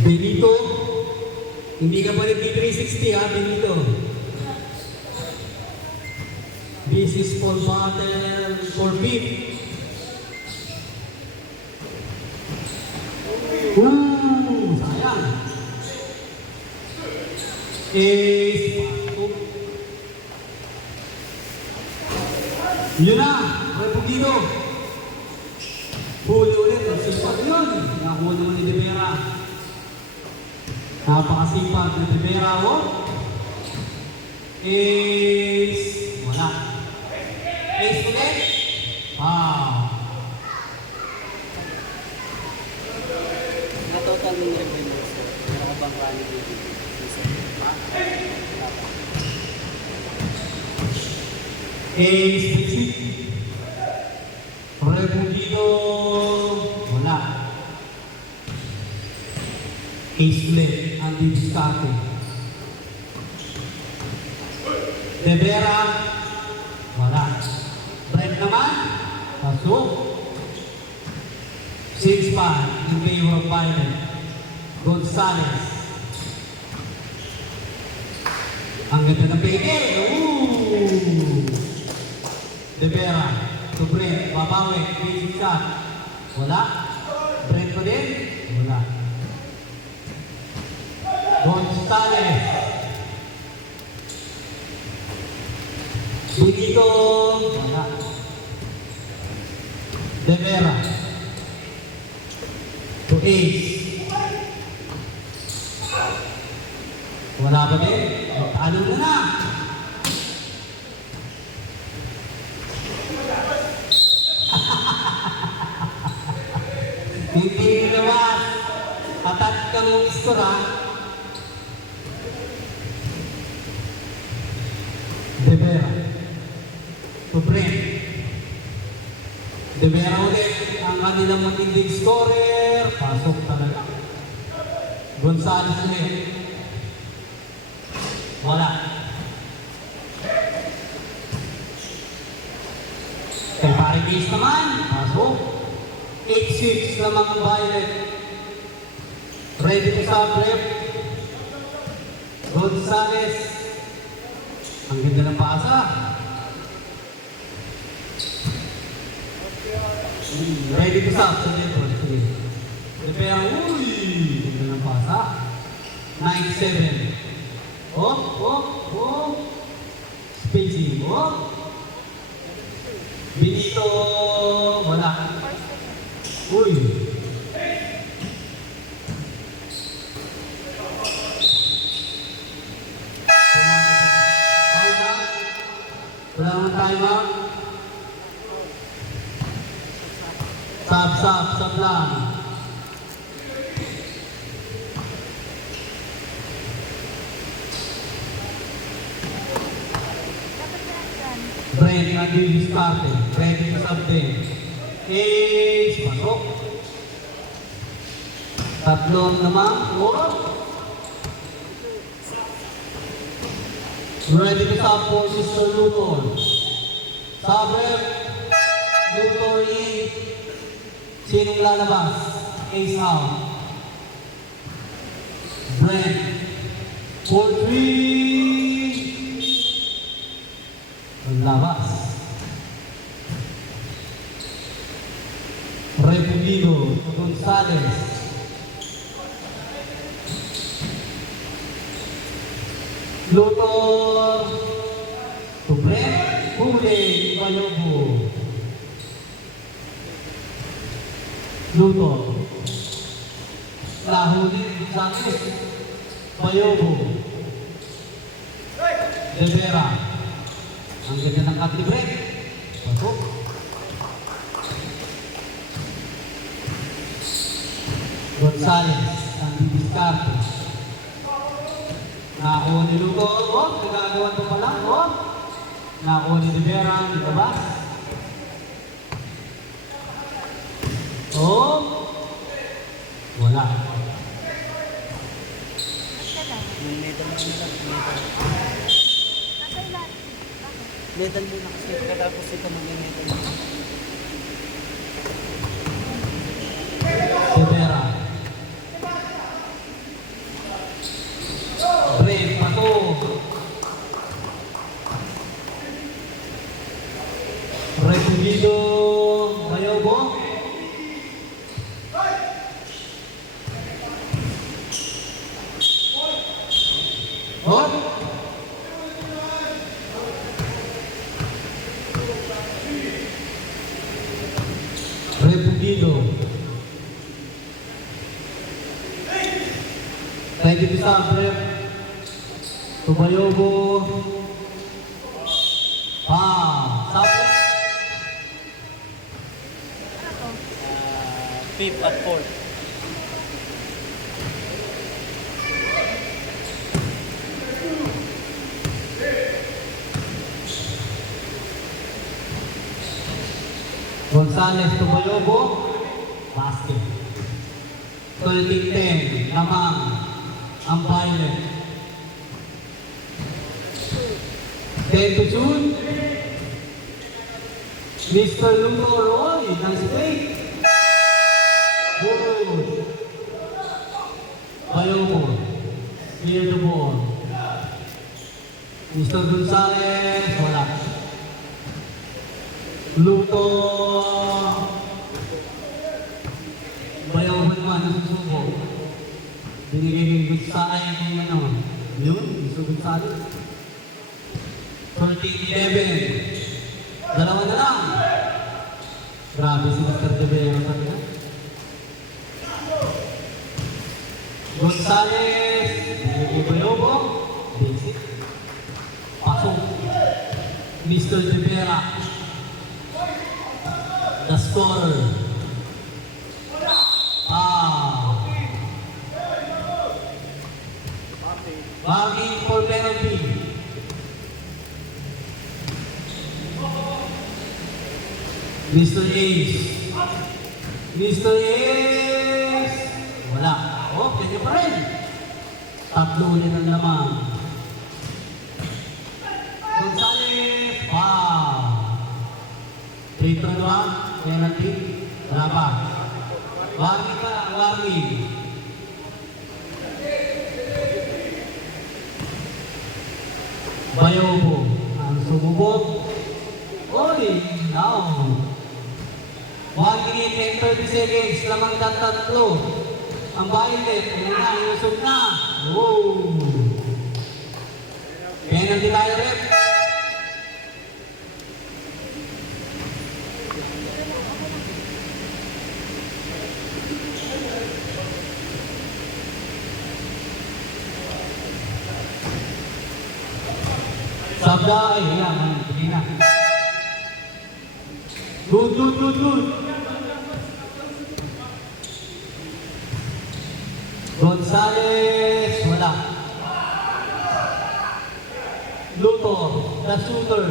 Benito, hindi ka pa rin B360 ha, Benito. This is for battle for beef. Sayang. Yun na, Repugino. Huli ulit, nasipag yun. Nakuha naman ni De Vera. Napakasipag ni De Vera, oh. Wala. Ulit. Wow. Na-total ng revenue, sir. Meron ka bang rally dito? Basic. Repugino. Wala. Ulit. Anti-discarte. De Vera. Wala. Brent naman. Pasok. 6-5 in favor of Biden. Gonzales. Ang ganda ng peke. De Vera. To Brent. Babawi. Basic shot. Wala. Brent pa din. Wala. Gonzales. Benito. Wala. De Vera. To Ace. Wala ba din? Talo na na. Hindi naman. Atat ka nung iskura. De Vera. To Brent. De Vera ulit. Ang kanilang matinding scorer. Pasok talaga. Gonzales ulit. Wala. Kay Paris naman. Pasok. 8-6 lamang ang Violet. Ready to start rep. Gonzales. Ang ganda ng pasa. Ready to start sa dito. Kaya, uy! Ganda ng pasa. 9-7. Spacing. Benito. Wala. Uy! Wala naman time out. Sab lang. Brent na discarded. Ready to sub din. Ace, pasok. Tatlong naman. Ready to sub for Mr. Luthor. Sub-rep. Luthor in. Sinong lalabas? Ace out. Brent. 4-3. Ang labas. Republido. Gonzales. Luthor. To Brent. Huli. Bayobo. Luthor. Lahuli. Gonzales. Bayobo. De Vera. Ang ganda ng cut ni Brent. Pasok. Gonzales. Ang didiskarte. Nakakuha ni Lugo. Nagagawa ito pala. Nakakuha ni De Vera. Dito ba? Wala. May medal mo nila. Medal mo na kasi katapos ito mag-medal mo. De Vera. Brent, pato. Republido. Bayobo. Republido. Ready to start rep. Tubayobo. Stop. 5 at 4. Gonzales to Bayobo. Basket. 12-10. Lamang. Ang Violet. 10 to June. Mr. Luthor. Nice play. Good. Bayobo. Clear the ball. Mr. Gonzales. Wala. Luthor. Bayaw ba naman ang susubo? Binigay ko sa akin yung ano. Yun, Mr. Gonzales. 13-11. Dalawa na lang. Grabe si Mr. De Vera talaga. Gonzales. Binigay Bayobo. Basic. Pasok. Mr. De Vera. The scorer. Bagi for penalty. Mr. Ace. Mr. Ace. Wala. Kanya pa rin. Tatlo ulit ang lamang. Gonzales. Free throw na. Penalty. Wala pa. Warning pa, warning. Bayobo. Ang sumubok. Oy, now. 1 minute and 30 seconds. Lamang tatlo. Ang violet. Ayan na, iusog na. Wow. Penalty tayo rin. Sabda, ay, yan, hindi na. Good. Gonzales, wala. Luthor, the shooter.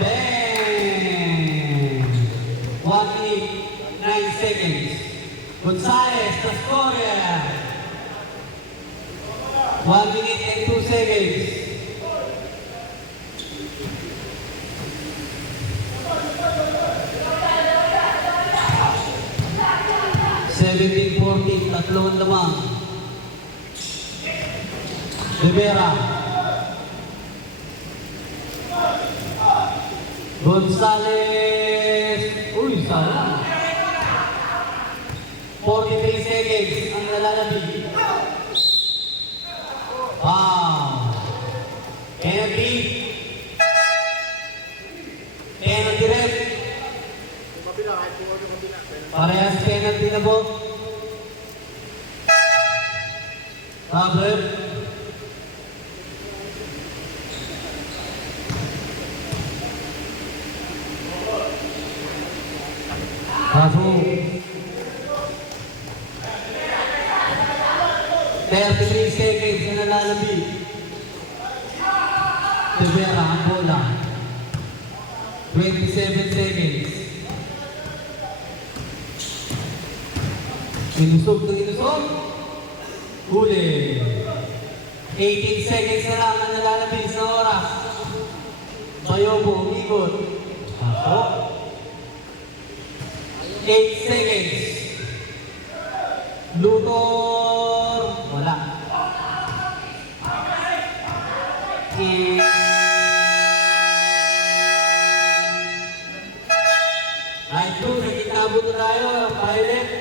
Bang! 1 minute, 9 seconds. Gonzales, the scorer. 1 minute and 2 seconds. Tatlong lamang. Rivera. Gonzales. Uy, sayang. 43 seconds ang nalalabig. Wow. Penalty. Penalty red. Parehas penalty na po. Tablet. Kaso 33 seconds na nalalabi. Rivera ang bola. 27 seconds. Inusog. Huli. 18 seconds na lang ang nalalabis na oras. Bayobo, ikot. Pasok. 8 seconds. Luthor. Wala. Right, 2. Nagkikabot na tayo. Pilot.